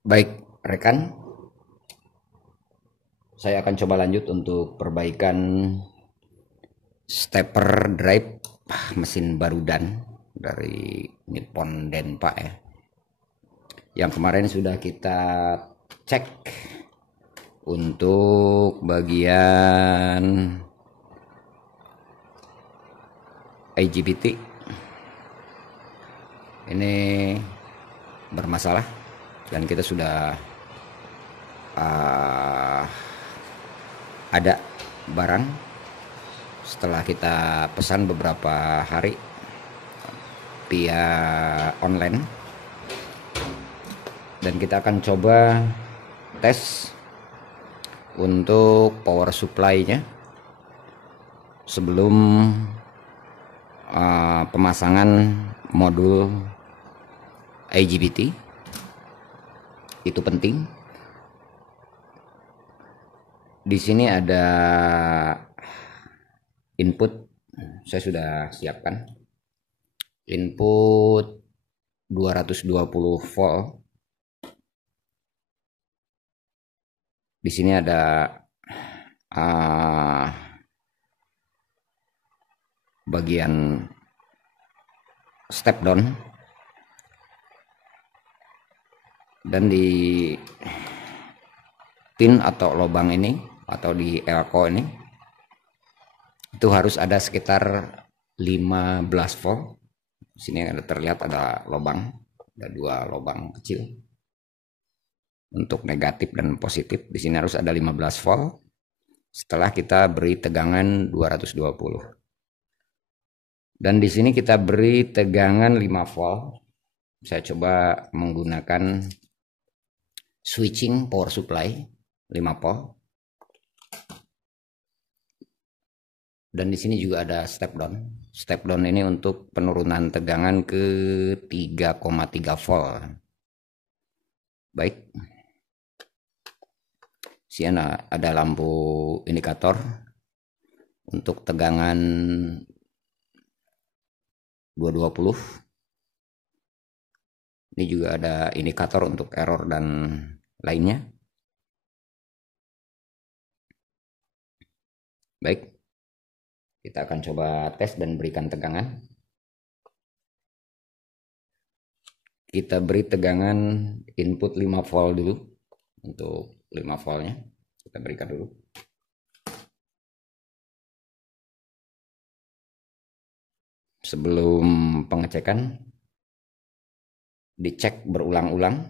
Baik, rekan, saya akan coba lanjut untuk perbaikan stepper drive mesin barudan dari Nippon Denpa ya. Yang kemarin sudah kita cek untuk bagian IGBT. Ini bermasalah dan kita sudah uh, ada barang setelah kita pesan beberapa hari via online, dan kita akan coba tes untuk power supply-nya sebelum pemasangan modul IGBT. Itu penting. Di sini ada input, saya sudah siapkan input 220 volt. Di sini ada bagian step down, dan di pin atau lubang ini atau di elko ini itu harus ada sekitar 15 volt. Di sini ada terlihat ada lubang, ada dua lubang kecil untuk negatif dan positif. Di sini harus ada 15 volt setelah kita beri tegangan 220. Dan di sini kita beri tegangan 5 volt. Saya coba menggunakan switching power supply 5 volt. Dan di sini juga ada step down. Step down ini untuk penurunan tegangan ke 3,3 volt. Baik. Sini ada lampu indikator untuk tegangan 220. Ini juga ada indikator untuk error dan lainnya. Baik. Kita akan coba tes dan berikan tegangan. Kita beri tegangan input 5 volt dulu. Untuk 5 voltnya kita berikan dulu. Sebelum pengecekan, dicek berulang-ulang.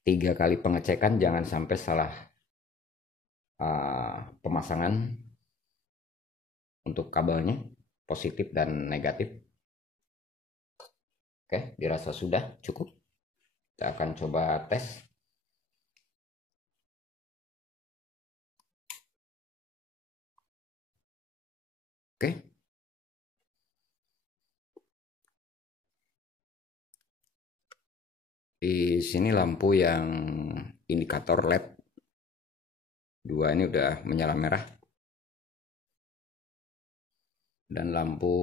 3 kali pengecekan, jangan sampai salah pemasangan untuk kabelnya, positif dan negatif. Oke, dirasa sudah cukup. Kita akan coba tes. Oke. Di sini lampu yang indikator LED 2 ini udah menyala merah. Dan lampu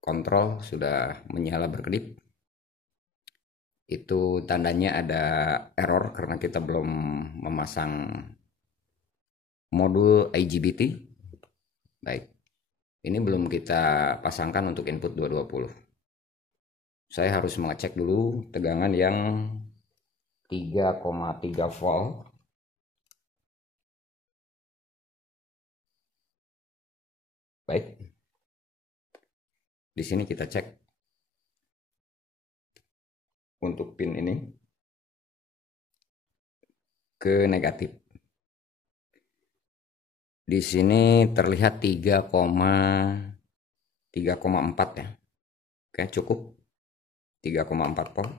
kontrol sudah menyala berkedip. Itu tandanya ada error karena kita belum memasang modul IGBT. Baik, ini belum kita pasangkan untuk input 220. Saya harus mengecek dulu tegangan yang 3,3 volt. Baik, di sini kita cek untuk pin ini ke negatif. Di sini terlihat 3,4 ya. Oke, cukup 3,4 volt.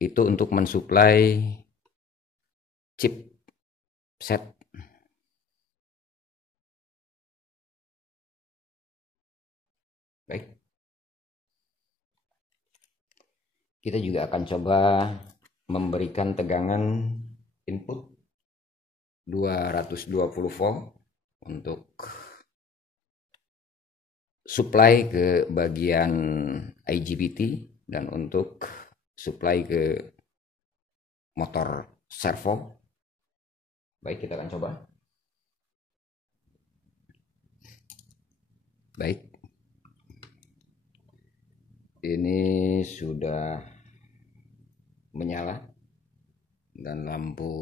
Itu untuk mensuplai chip set. Baik. Kita juga akan coba memberikan tegangan input 220 volt untuk supply ke bagian IGBT dan untuk supply ke motor servo. Baik, kita akan coba. Baik, ini sudah menyala dan lampu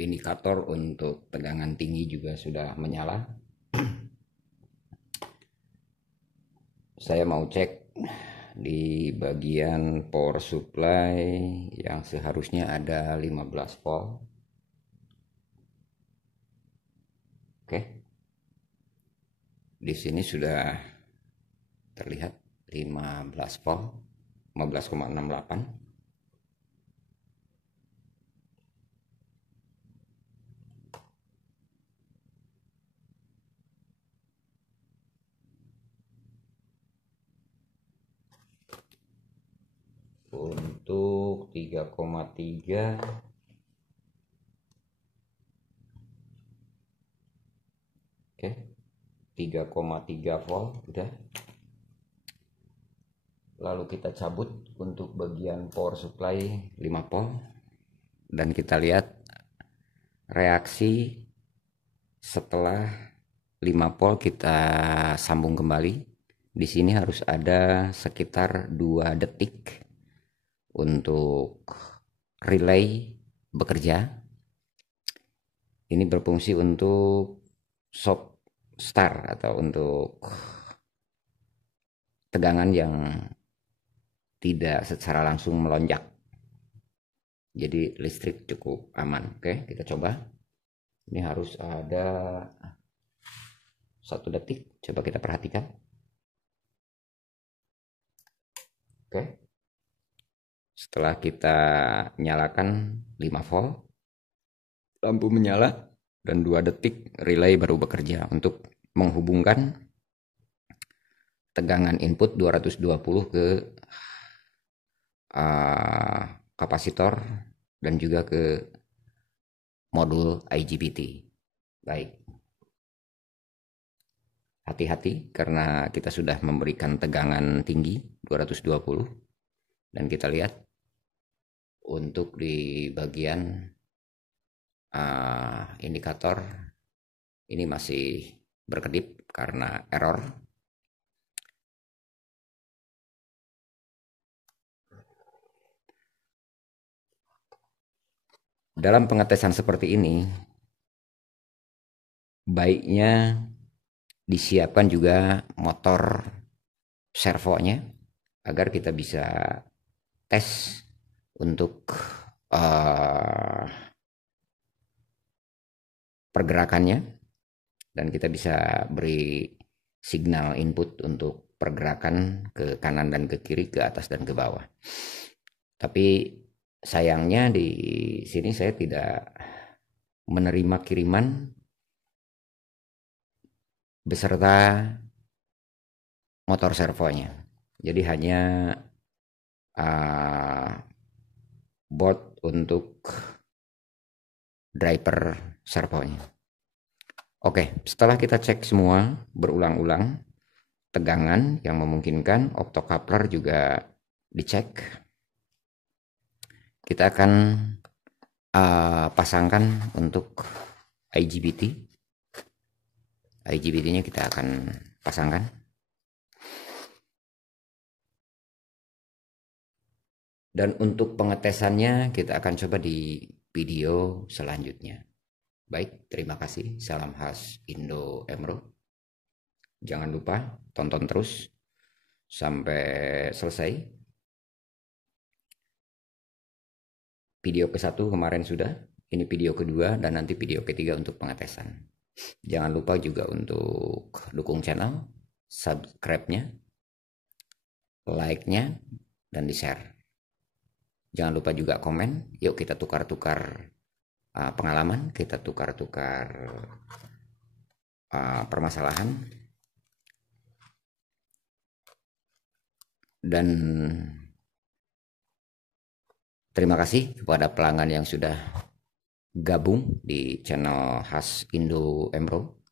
indikator untuk tegangan tinggi juga sudah menyala. Saya mau cek di bagian power supply yang seharusnya ada 15 volt. Oke. Di sini sudah terlihat 15 volt, 15,68. Untuk 3,3 oke, 3,3 volt udah. Lalu kita cabut untuk bagian power supply 5 volt dan kita lihat reaksi setelah 5 volt kita sambung kembali. Di sini harus ada sekitar 2 detik untuk relay bekerja. Ini berfungsi untuk soft start atau untuk tegangan yang tidak secara langsung melonjak. Jadi listrik cukup aman. Oke, kita coba. Ini harus ada 1 detik. Coba kita perhatikan. Oke. Setelah kita nyalakan 5 volt, lampu menyala dan 2 detik relay baru bekerja untuk menghubungkan tegangan input 220 ke kapasitor dan juga ke modul IGBT. Baik. Hati-hati karena kita sudah memberikan tegangan tinggi 220 dan kita lihat untuk di bagian indikator ini masih berkedip karena error. Dalam pengetesan seperti ini, baiknya disiapkan juga motor servonya agar kita bisa tes untuk pergerakannya dan kita bisa beri signal input untuk pergerakan ke kanan dan ke kiri, ke atas dan ke bawah. Tapi sayangnya di sini saya tidak menerima kiriman beserta motor servonya. Jadi hanya board untuk driver servonya. Oke, setelah kita cek semua berulang-ulang, tegangan yang memungkinkan, optocoupler juga dicek. Kita akan pasangkan untuk IGBT. IGBT-nya kita akan pasangkan. Dan untuk pengetesannya kita akan coba di video selanjutnya. Baik, terima kasih. Salam khas Indo Emro. Jangan lupa tonton terus sampai selesai. Video ke-1 kemarin sudah, ini video kedua dan nanti video ketiga untuk pengetesan. Jangan lupa juga untuk dukung channel, subscribe-nya, like-nya, dan di-share. Jangan lupa juga komen, yuk kita tukar-tukar pengalaman, kita tukar-tukar permasalahan. Dan terima kasih kepada pelanggan yang sudah gabung di channel khas Indo Emro.